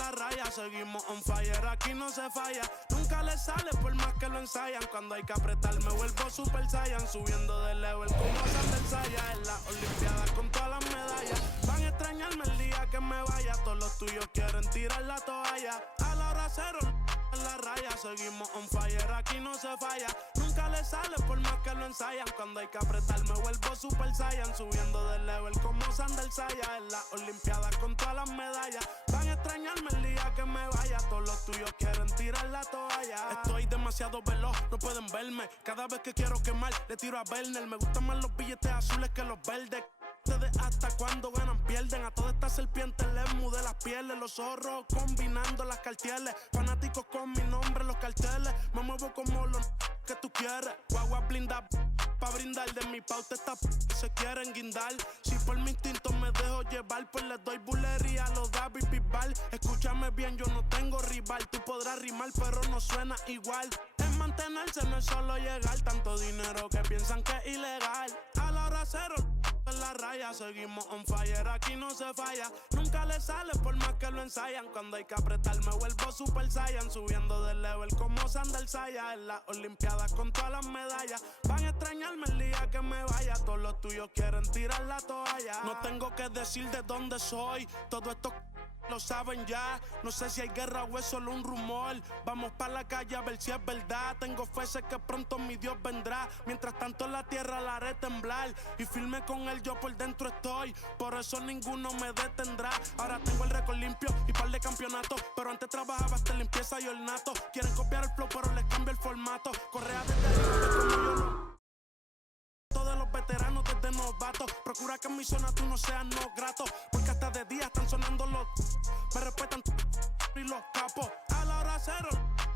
la raya, seguimos on fire, aquí no se falla. Nunca le sale por más que lo ensayan. Cuando hay que apretar me vuelvo Super Saiyan. Subiendo de level como Sander Saya. En las olimpiadas con todas las medallas. Van a extrañarme el día que me vaya. Todos los tuyos quieren tirar la toalla. A la hora cero en la raya, seguimos on fire, aquí no se falla. Nunca le sale por más que lo ensayan. Cuando hay que apretar me vuelvo Super Saiyan. Subiendo de level como Sander Saya. En las olimpiadas con todas las medallas. Van a extrañarme el día que me vaya. Todos los tuyos quieren tirar la toalla. Estoy demasiado veloz, no pueden verme. Cada vez que quiero quemar, le tiro a Werner. Me gustan más los billetes azules que los verdes. Ustedes hasta cuando ganan pierden. A todas estas serpientes les mudé las pieles. Los zorros combinando las cartieles. Fanáticos con mi nombre en los carteles. Me muevo como los que tú quieres. Guagua blinda pa' brindar. De mi pauta esta se quieren guindar. Si por mi instinto me dejo llevar, pues les doy bulería a los David Bisbal. Escúchame bien, yo no tengo rival. Tú podrás rimar pero no suena igual. Es mantenerse, no es solo llegar. Tanto dinero que piensan que es ilegal. A la hora cero en la raya, seguimos on fire, aquí no se falla. Nunca le sale por más que lo ensayan. Cuando hay que apretar me vuelvo Super Saiyan. Subiendo de level como Sander Saya. En las olimpiadas con todas las medallas. Van a extrañarme el día que me vaya. Todos los tuyos quieren tirar la toalla. No tengo que decir de dónde soy. Todo esto lo saben ya. No sé si hay guerra o es solo un rumor. Vamos pa' la calle a ver si es verdad. Tengo fe, sé que pronto mi Dios vendrá. Mientras tanto la tierra la haré temblar. Y firme con él yo por dentro estoy. Por eso ninguno me detendrá. Ahora tengo el récord limpio y par de campeonatos. Pero antes trabajaba hasta limpieza y ornato. Quieren copiar el flow pero les cambio el formato. Correa desde arriba como yo no. Todos los veteranos desde novatos. Procura que en mi zona tú no seas no grato. Porque hasta de día están sonando los. Me respetan y los capos. A la hora cero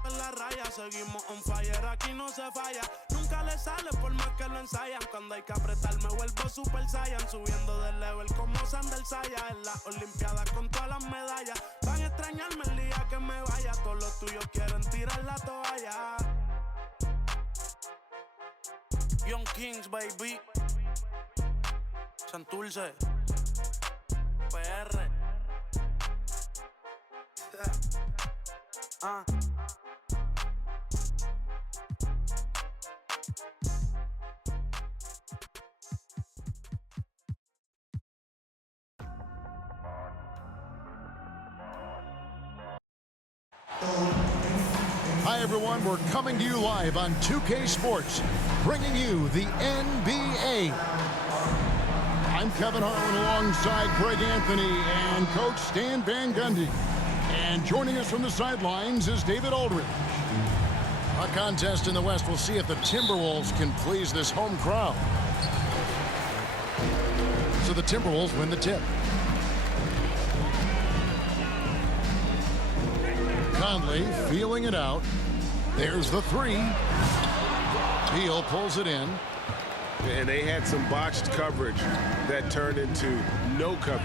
en la raya, seguimos on fire, aquí no se falla. Nunca le sale por más que lo ensayan. Cuando hay que apretar me vuelvo Super Saiyan. Subiendo de level como Sander Saya. En las olimpiadas con todas las medallas. Van a extrañarme el día que me vaya. Todos los tuyos quieren tirar la toalla. Young Kings, baby. Santurce. PR. Hi everyone, we're coming to you live on 2K Sports, bringing you the NBA. I'm Kevin Harlan alongside Greg Anthony and Coach Stan Van Gundy. And joining us from the sidelines is David Aldridge. A contest in the West will see if the Timberwolves can please this home crowd. So the Timberwolves win the tip. Conley feeling it out. There's the three. Beal pulls it in. And they had some botched coverage that turned into no coverage.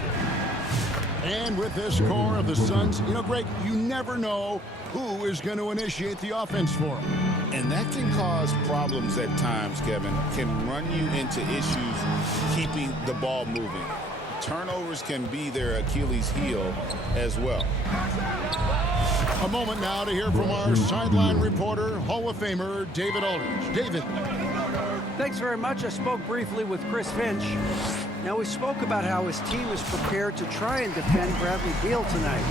And with this core of the Suns, you know, Greg, you never know who is going to initiate the offense for them. And that can cause problems at times, Kevin. Can run you into issues keeping the ball moving. Turnovers can be their Achilles heel as well. A moment now to hear from our sideline reporter, Hall of Famer David Aldridge. David. Thanks very much. I spoke briefly with Chris Finch. Now, we spoke about how his team is prepared to try and defend Bradley Beal tonight.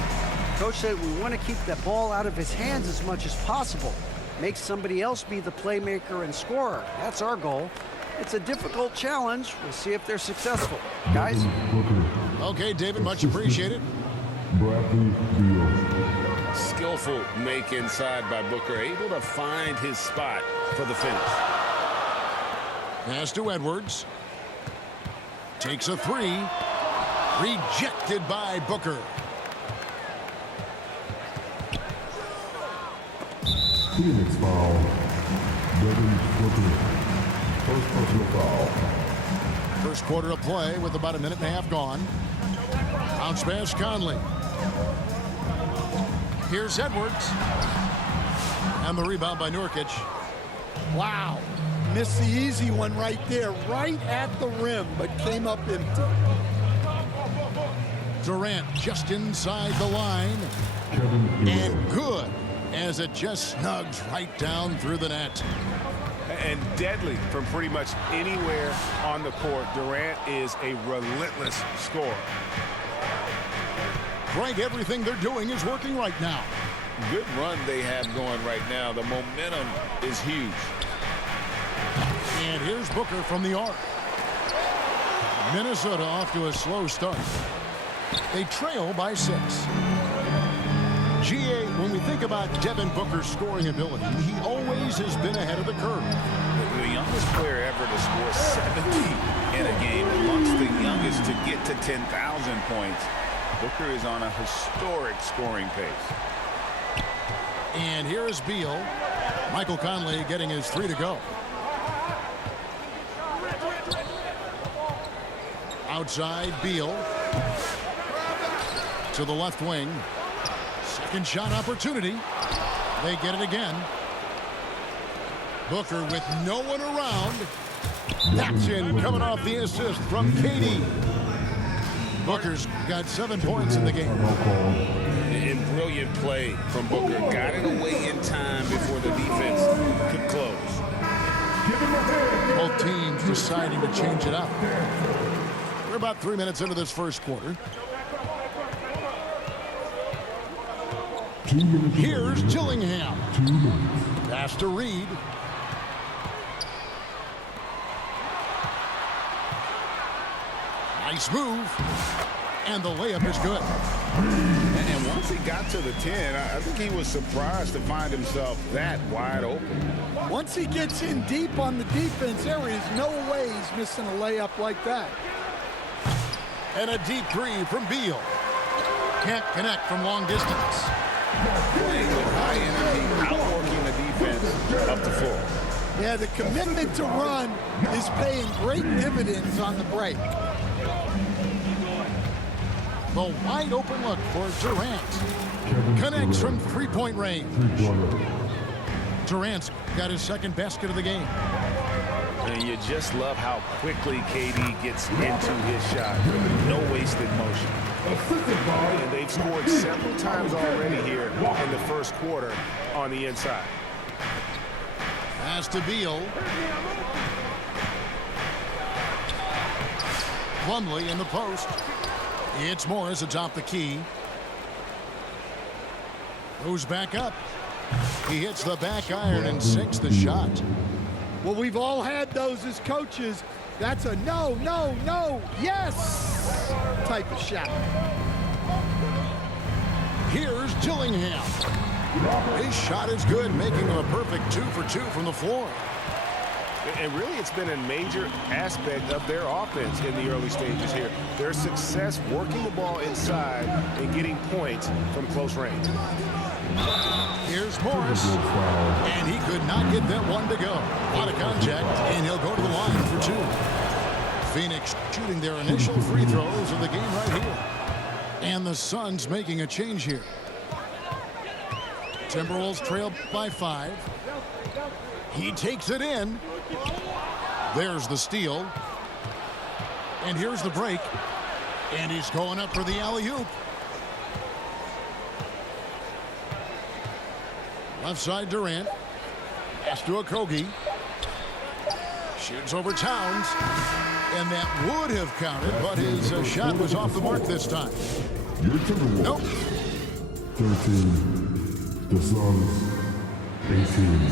Coach said we want to keep the ball out of his hands as much as possible. Make somebody else be the playmaker and scorer. That's our goal. It's a difficult challenge. We'll see if they're successful. Guys? Okay, David, much appreciated. Bradley Beal. Skillful make inside by Booker, able to find his spot for the finish. Pass to Edwards. Takes a three. Rejected by Booker. Phoenix foul. Devin Booker. First personal foul. First quarter of play with about a minute and a half gone. Bounce pass, Conley. Here's Edwards. And the rebound by Nurkic. Wow. Missed the easy one right there, right at the rim, but came up empty. Durant just inside the line. Kevin Durant. And good, as it just snugs right down through the net. And deadly from pretty much anywhere on the court. Durant is a relentless scorer. Greg, everything they're doing is working right now. Good run they have going right now. The momentum is huge. And here's Booker from the arc. Minnesota off to a slow start. They trail by 6. GA, when we think about Devin Booker's scoring ability, he always has been ahead of the curve. The youngest player ever to score 70 in a game, amongst the youngest to get to 10,000 points. Booker is on a historic scoring pace. And here's Beal. Michael Conley getting his 3 to go. Outside, Beal. To the left wing. Second shot opportunity. They get it again. Booker with no one around. That's in, coming off the assist from KD. Booker's got 7 points in the game. And brilliant play from Booker. Got it away in time before the defense could close. Both teams deciding to change it up. We're about 3 minutes into this first quarter. 2 minutes. Here's Gillingham. 2 minutes. Pass to Reed. Nice move. And the layup is good. And once he got to the 10, I think he was surprised to find himself that wide open. Once he gets in deep on the defense, there is no way he's missing a layup like that. And a deep 3 from Beal. Can't connect from long distance. Playing with high energy, outworking the defense up the floor. Yeah, the commitment to run is paying great dividends on the break. The wide open look for Durant. Connects from 3-point range. 3-pointer. Durant's got his second basket of the game. And you just love how quickly KD gets into his shot. No wasted motion. And they've scored several times already here in the first quarter on the inside. Pass to Beal. Plumlee in the post. It's Morris atop the key. Goes back up. He hits the back iron and sinks the shot. Well, we've all had those as coaches. That's a no, no, no, yes type of shot. Here's Gillingham. His shot is good, making him a perfect 2 for 2 from the floor. And really, it's been a major aspect of their offense in the early stages here. Their success working the ball inside and getting points from close range. Here's Morris. And he could not get that one to go. Out of contact, and he'll go to the line for 2. Phoenix shooting their initial free throws of the game right here. And the Suns making a change here. Timberwolves trail by 5. He takes it in. There's the steal. And here's the break. And he's going up for the alley-oop. Left side Durant. Pass to Okogie. Shoots over Towns. And that would have counted, but his shot was off the mark this time. Your Timberwolves. Nope. 13. The Suns. 18.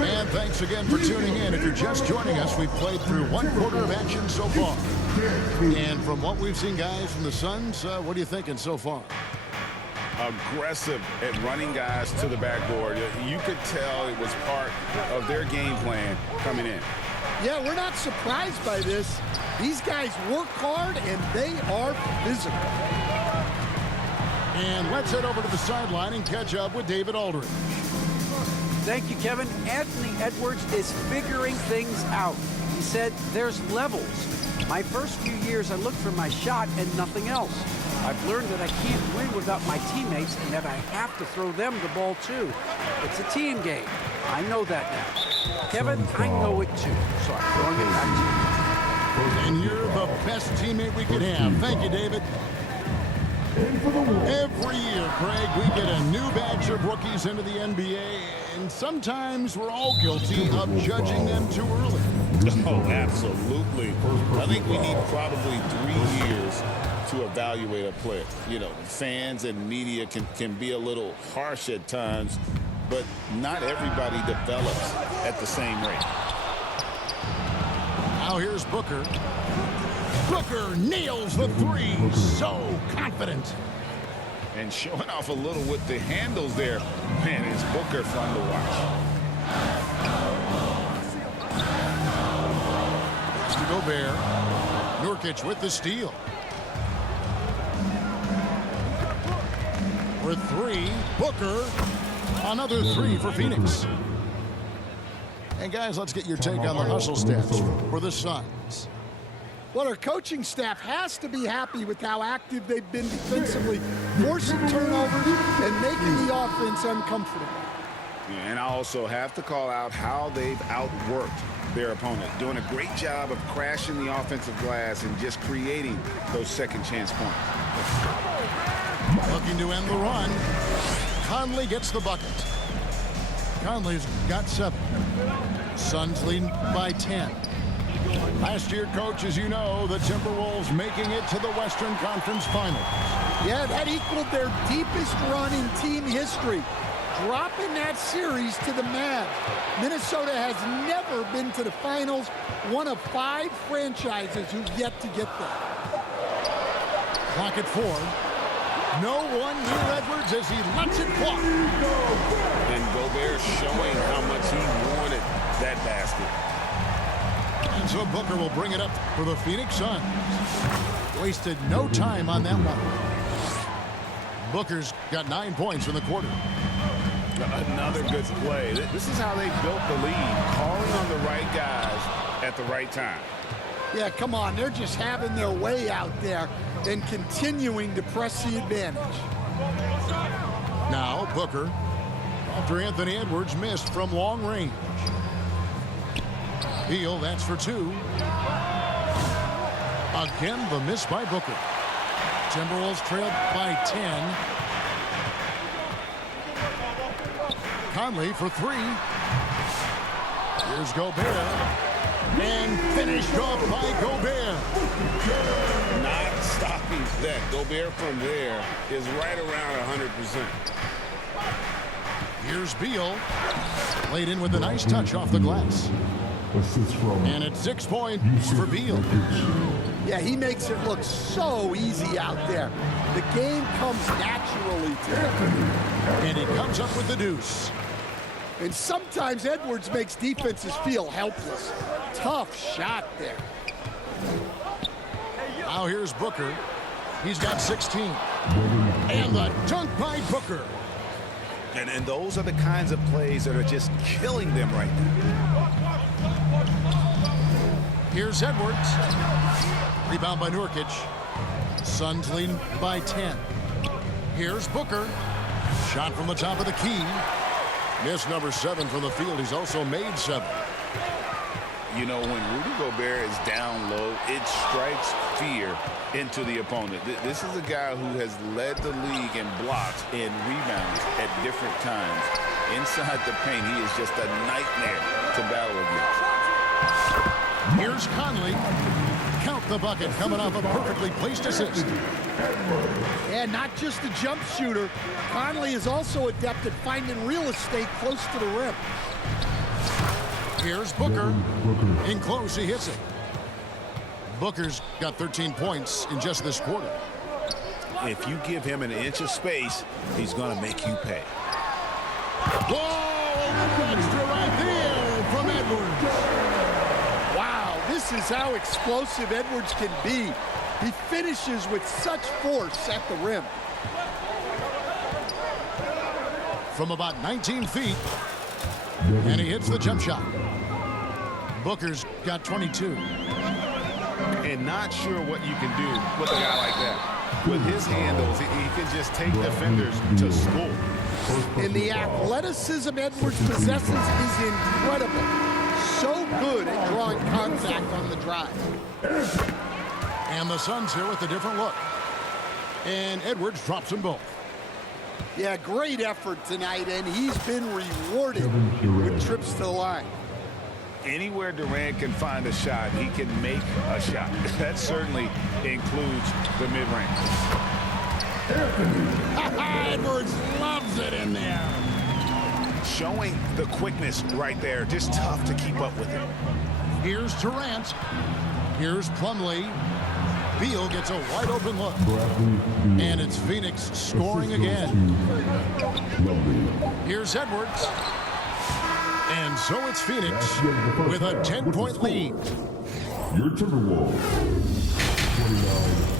And thanks again for tuning in. If you're just joining us, we've played through 1 quarter of action so far. And from what we've seen, guys, from the Suns, what are you thinking so far? Aggressive at running guys to the backboard. You could tell it was part of their game plan coming in. Yeah, we're not surprised by this. These guys work hard and they are physical. And let's head over to the sideline and catch up with David Aldridge. Thank you, Kevin. Anthony Edwards is figuring things out. He said there's levels. My first few years, I looked for my shot and nothing else. I've learned that I can't win without my teammates and that I have to throw them the ball too. It's a team game. I know that now. Kevin, I know it too. So I'm throwing it back to you. And you're the best teammate we could have. Thank you, David. Every year, Craig, we get a new batch of rookies into the NBA, and sometimes we're all guilty of judging them too early. Oh, absolutely. I think we need probably 3 years to evaluate a player. You know, fans and media can be a little harsh at times, but not everybody develops at the same rate. Now here's Booker. Booker nails the three. So confident. And showing off a little with the handles there. Man, is Booker fun to watch. To Gobert. Nurkic with the steal. For three, Booker. Another three for Phoenix. And guys, let's get your take on the hustle stats for the Suns. Well, our coaching staff has to be happy with how active they've been defensively, forcing turnovers and making the offense uncomfortable. And I also have to call out how they've outworked their opponent, doing a great job of crashing the offensive glass and just creating those second chance points. Looking to end the run. Conley gets the bucket. Conley's got 7. Suns lead by 10. Last year, Coach, as you know, the Timberwolves making it to the Western Conference Finals. Yeah, that equaled their deepest run in team history, dropping that series to the Mavs. Minnesota has never been to the finals, one of 5 franchises who've yet to get there. Clock at 4. No one near Edwards as he lets it walk. And Gobert showing how much he wanted that basket. And so Booker will bring it up for the Phoenix Suns. Wasted no time on that one. Booker's got 9 points in the quarter. Another good play. This is how they built the lead, calling on the right guys at the right time. Yeah, come on, they're just having their way out there and continuing to press the advantage. Now Booker, after Anthony Edwards missed from long range. Beal, that's for 2. Again, the miss by Booker. Timberwolves trailed by 10. Conley for 3. Here's Gobert. And finished off by Gobert. Not stopping that. Gobert from there is right around 100%. Here's Beal. Laid in with a nice touch off the glass. And it's 6 points for Beal. Yeah, he makes it look so easy out there. The game comes naturally to him. And he comes up with the deuce. And sometimes Edwards makes defenses feel helpless. Tough shot there. Now here's Booker. He's got 16. And the dunk by Booker. And those are the kinds of plays that are just killing them right now. Here's Edwards. Rebound by Nurkic. Suns lead by 10. Here's Booker. Shot from the top of the key. Miss number 7 from the field. He's also made 7. You know, when Rudy Gobert is down low, it strikes fear into the opponent. This is a guy who has led the league in blocks and rebounds at different times. Inside the paint, he is just a nightmare to battle against. Here's Conley. Count the bucket coming off a perfectly placed assist. And not just a jump shooter, Conley is also adept at finding real estate close to the rim. Here's Booker. In close, he hits it. Booker's got 13 points in just this quarter. If you give him an inch of space, he's going to make you pay. Whoa! Extra right there from Edwards. Wow, this is how explosive Edwards can be. He finishes with such force at the rim. From about 19 feet. And he hits the jump shot. Booker's got 22. And not sure what you can do with a guy like that. With his handles, he can just take defenders to school. And the athleticism Edwards possesses is incredible. so good at drawing contact on the drive. And the Suns here with a different look. And Edwards drops them both. Yeah, great effort tonight, and he's been rewarded with trips to the line. Anywhere Durant can find a shot, he can make a shot. That certainly includes the mid-range. Edwards loves it in there. Showing the quickness right there. Just tough to keep up with him. Here's Durant. Here's Plumlee. Beal gets a wide open look. And it's Phoenix scoring again. Here's Edwards. And so it's Phoenix with a 10-point lead. Your Timberwolves. 29.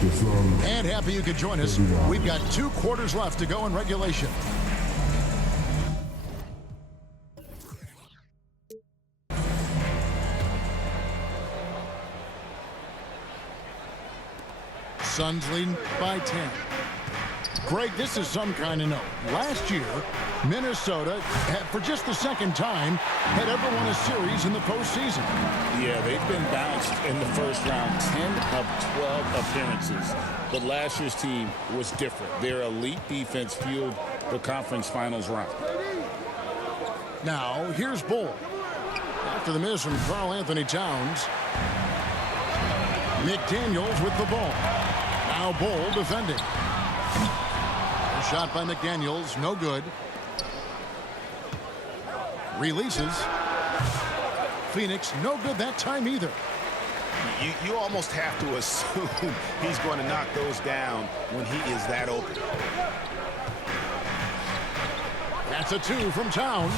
The Suns. And happy you could join us. We've got 2 quarters left to go in regulation. Suns leading by 10. Greg, this is some kind of note. Last year, Minnesota, for just the second time, had ever won a series in the postseason. Yeah, they've been bounced in the first round, 10 of 12 appearances. But last year's team was different. Their elite defense fueled the conference finals round. Now, here's Bull. After the miss from Karl Anthony Towns, McDaniels with the ball. Now Bull defending. A shot by McDaniels, no good. Releases. Phoenix, no good that time either. You almost have to assume he's going to knock those down when he is that open. That's a 2 from Towns.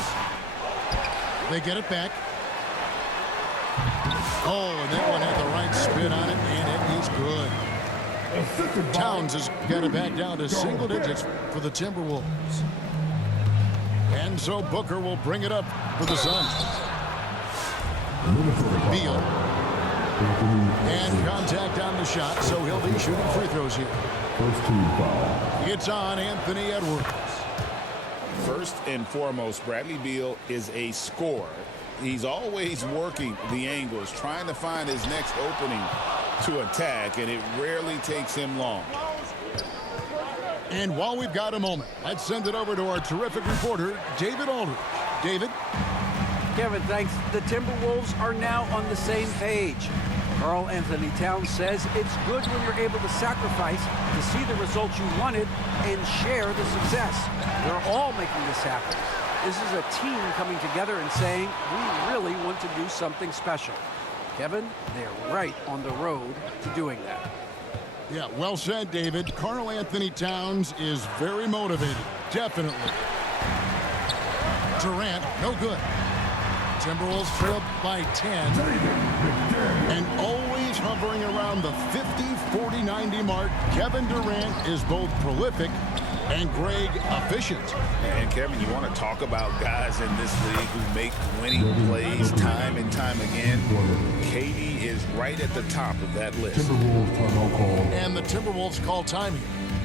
They get it back. Oh, and that one had the right spin on it, and it is good. Towns has got it back down to single digits for the Timberwolves. And so Booker will bring it up for the Suns. Beal. And contact on the shot, so he'll be shooting free throws here. First team foul. It's on Anthony Edwards. First and foremost, Bradley Beal is a scorer. He's always working the angles, trying to find his next opening to attack, and it rarely takes him long. And while we've got a moment, let's send it over to our terrific reporter, David Aldridge. David? Kevin, thanks. The Timberwolves are now on the same page. Karl Anthony Towns says it's good when you're able to sacrifice to see the results you wanted and share the success. We're all making this happen. This is a team coming together and saying, we really want to do something special. Kevin, they're right on the road to doing that. Yeah, well said, David. Karl Anthony Towns is very motivated, definitely. Durant, no good. Timberwolves trailed by 10. And always hovering around the 50, 40, 90 mark, Kevin Durant is both prolific and Greg efficient. And Kevin, you want to talk about guys in this league who make winning plays time and time again. KD is right at the top of that list. Timberwolves timeout call. And the Timberwolves call time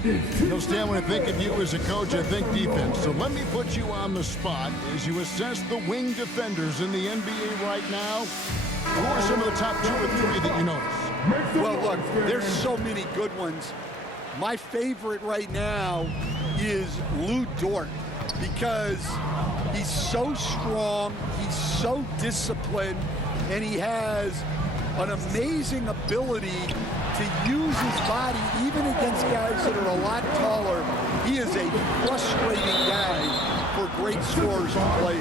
here. You know, Stan, when I think of you as a coach, I think defense. So let me put you on the spot as you assess the wing defenders in the NBA right now. Who are some of the top 2 or 3 that you notice? Well, look, there's so many good ones. My favorite right now is Lou Dort because he's so strong, he's so disciplined, and he has an amazing ability to use his body even against guys that are a lot taller. He is a frustrating guy for great scorers to play.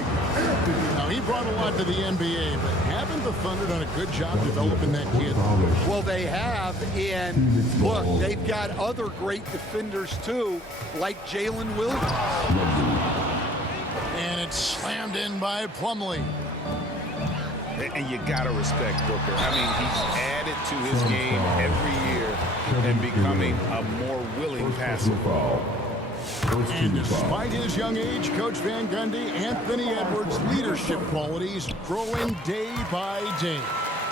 Now, he brought a lot to the NBA, but haven't the Thunder done a good job developing that kid? Well, they have, and look, they've got other great defenders too, like Jalen Williams. And it's slammed in by Plumlee. And you got to respect Booker. I mean, he's added to his game every year and becoming a more willing passer. And despite his young age, Coach Van Gundy, Anthony Edwards' leadership qualities growing day by day.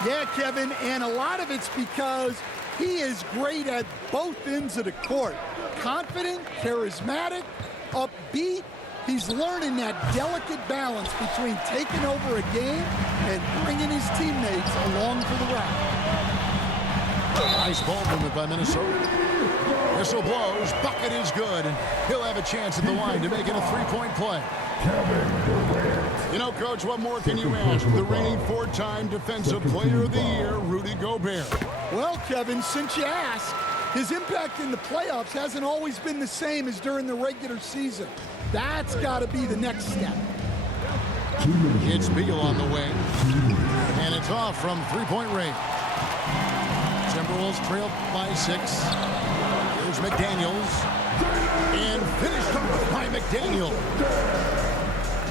Yeah, Kevin, and a lot of it's because he is great at both ends of the court. Confident, charismatic, upbeat, He's learning that delicate balance between taking over a game and bringing his teammates along for the ride. Nice ball movement by Minnesota. Whistle blows, bucket is good, and he'll have a chance at the line to make it a three-point play. You know, Coach, what more can you ask? The reigning four-time Defensive Player of the Year, Rudy Gobert. Well, Kevin, since you asked, his impact in the playoffs hasn't always been the same as during the regular season. That's got to be the next step. It's Beal on the wing, and it's off from three-point range. Timberwolves trail by 6. Here's McDaniels, and finished off by McDaniel.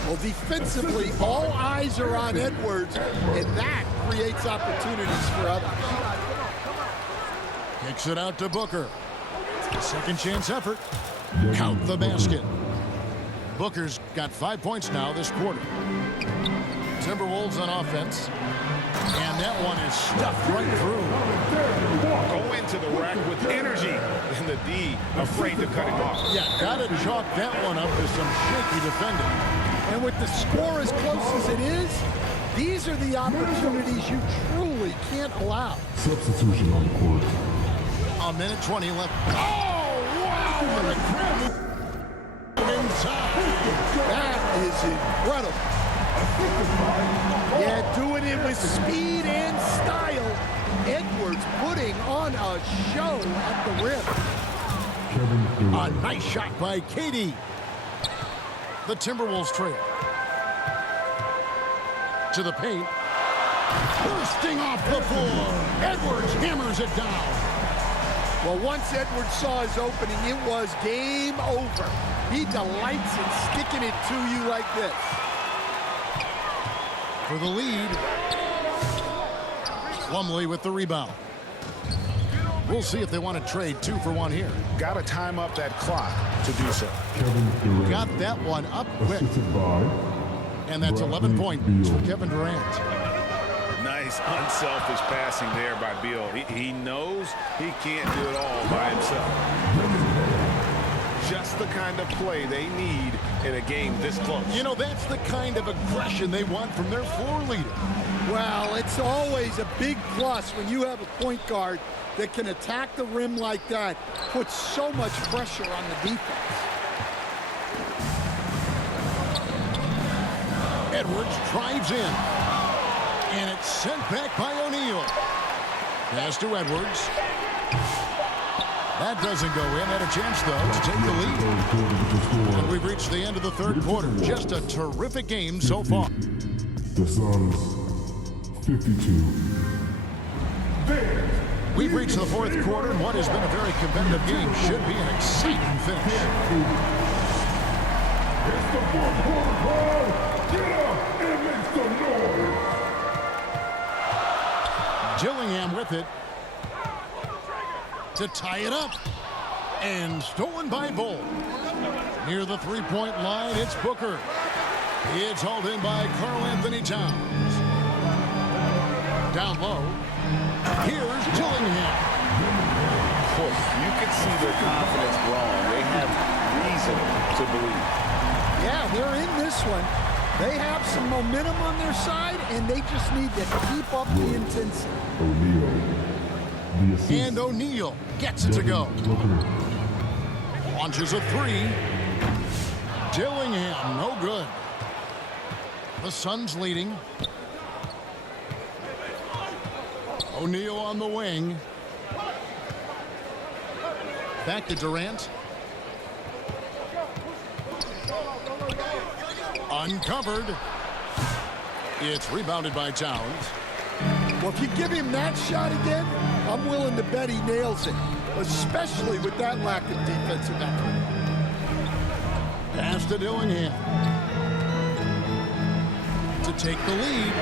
Well, defensively, all eyes are on Edwards, and that creates opportunities for others. Kicks it out to Booker. Second chance effort. Count the basket. Booker's got 5 points now this quarter. Timberwolves on offense. And that one is stuffed right through. Go into the rack with energy. And the D afraid to cut him off. Yeah, gotta chalk that one up as some shaky defending. And with the score as close as it is, these are the opportunities you truly can't allow. Substitution on the court. A minute 20 left. Oh, wow! What a grab inside. That is incredible. Yeah, doing it with speed and style. Edwards putting on a show at the rim. Kevin A Durant. nice shot by Katie. The Timberwolves trail. To the paint. Bursting off the floor. Edwards hammers it down. Well, once Edwards saw his opening, it was game over. He delights in sticking it to you like this. For the lead. Plumlee with the rebound. We'll see if they want to trade 2 for 1 here. Got to time up that clock to do so. Kevin Durant. Got that one up quick. Assisted by And that's 11 points for Kevin Durant. Nice unselfish passing there by Beal. He knows he can't do it all by himself. Just the kind of play they need in a game this close. You know, that's the kind of aggression they want from their floor leader. Well, it's always a big plus when you have a point guard that can attack the rim like that, puts so much pressure on the defense. Edwards drives in. And it's sent back by O'Neal. Pass to Edwards. That doesn't go in. Had a chance, though, to take the lead. And we've reached the end of the third quarter. Just a terrific game so far. the Suns 52. We've reached the fourth quarter, and what has been a very competitive game should be an exciting finish. It's the fourth quarter crowd. Get up and make some noise. Gillingham with it to tie it up. And stolen by Bull. Near the three-point line, it's Booker. It's hauled in by Karl-Anthony Towns. Down low, here's Gillingham. Boy, you can see their confidence growing. They have reason to believe. Yeah, they're in this one. They have some momentum on their side, and they just need to keep up the intensity. O'Neal. The assist. And O'Neal gets it to go. Booker. Launches a three. Gillingham, no good. The Suns leading. O'Neal on the wing. Back to Durant. Uncovered. It's rebounded by Towns. Well, if you give him that shot again, I'm willing to bet he nails it, especially with that lack of defensive effort. Pass to Dillingham. To take the lead.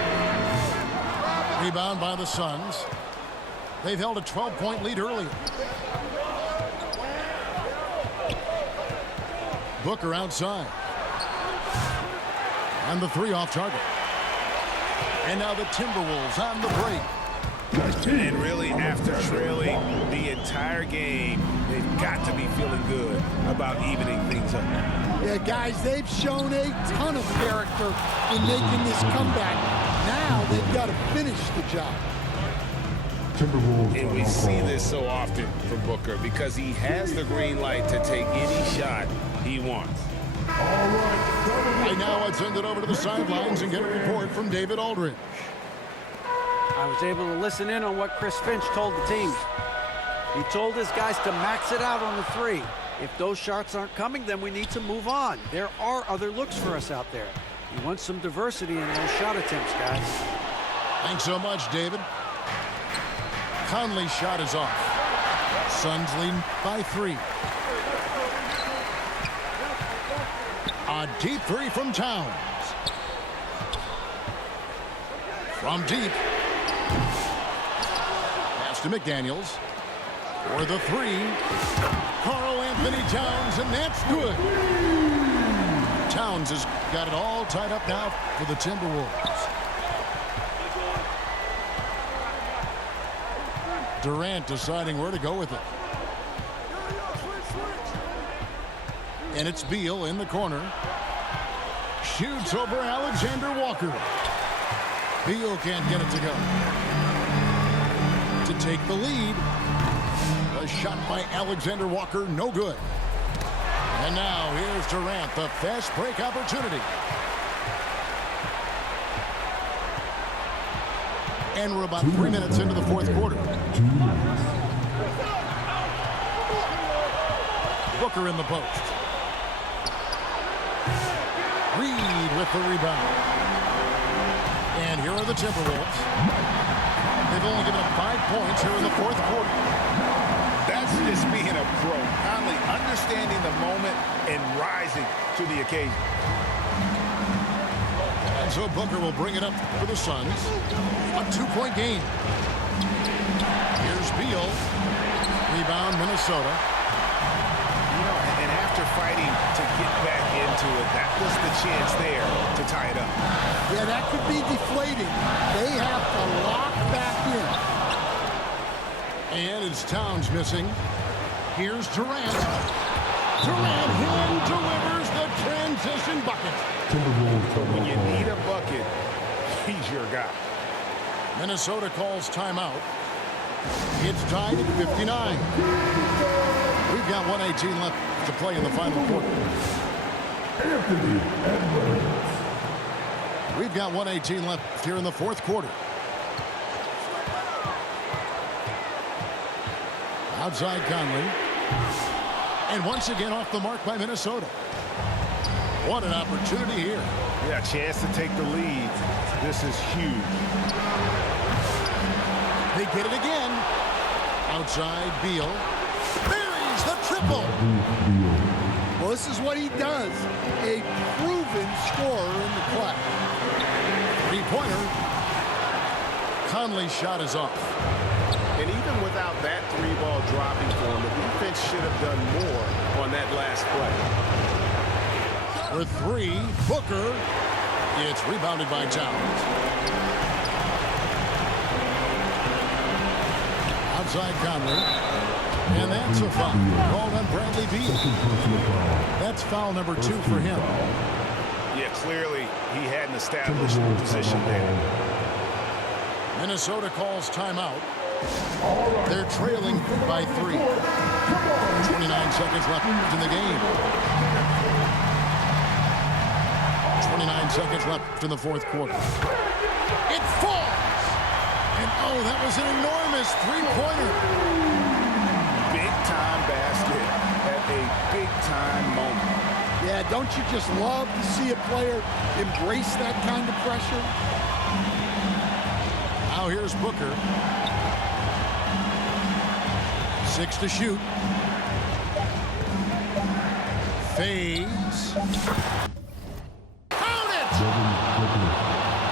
Rebound by the Suns. They've held a 12-point lead earlier. Booker outside. And the three off target. And now the Timberwolves on the break. And really, after trailing the entire game, they've got to be feeling good about evening things up. Yeah, guys, they've shown a ton of character in making this comeback. Now they've got to finish the job. And we see this so often for Booker because he has the green light to take any shot he wants. Right now, I'd send it over to the sidelines and get a report from David Aldridge. I was able to listen in on what Chris Finch told the team. He told his guys to max it out on the three. If those shots aren't coming, then we need to move on. There are other looks for us out there. He wants some diversity in those shot attempts, guys. Thanks so much, David. Conley's shot is off. Suns lead by 3. A deep three from Towns. From deep. Pass to McDaniels. For the 3. Karl Anthony Towns, and that's good. Towns has got it all tied up now for the Timberwolves. Durant deciding where to go with it. And it's Beal in the corner. Shoots over Alexander Walker. Beal can't get it to go. To take the lead. A shot by Alexander Walker, no good. And now here's Durant, the fast break opportunity. And we're about 3 minutes into the fourth quarter. Booker in the post. Reed with the rebound. And here are the Timberwolves. They've only given up 5 points here in the fourth quarter. That's just being a pro. Conley understanding the moment and rising to the occasion. And so Booker will bring it up for the Suns. A 2-point game. Here's Beal. Rebound, Minnesota. You know, and after fighting to get back into it, that was the chance there to tie it up. Yeah, that could be deflating. They have to lock back in. And it's Towns missing. Here's Durant. Durant hand delivers the transition bucket. When you need a bucket, he's your guy. Minnesota calls timeout. It's tied at 59. We've got 1:18 left to play in the final quarter. We've got 1:18 left here in the fourth quarter. Outside Conley. And once again off the mark by Minnesota. What an opportunity here. Yeah, a chance to take the lead. This is huge. They get it again. Outside Beal. Buries the triple. Well, this is what he does. A proven scorer in the class. 3-pointer. Conley's shot is off. And even without that 3-ball dropping for him, the defense should have done more on that last play. For 3, Booker. It's rebounded by Towns. Outside Conley. And that's a foul called on Bradley Beal. That's foul number 2 for him. Yeah, clearly he hadn't established the position there. Minnesota calls timeout. They're trailing by 3. 29 seconds left in the game. 29 seconds left in the fourth quarter. It falls! And oh, that was an enormous 3-pointer. Big-time basket at a big-time moment. Yeah, don't you just love to see a player embrace that kind of pressure? Now here's Booker. 6 to shoot. Fades. Count it!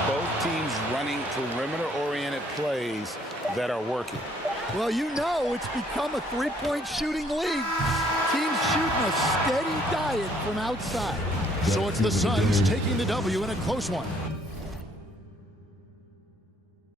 Both teams running perimeter-oriented plays that are working. Well, you know it's become a 3-point shooting league. Teams shooting a steady diet from outside. So it's the Suns taking the W in a close one.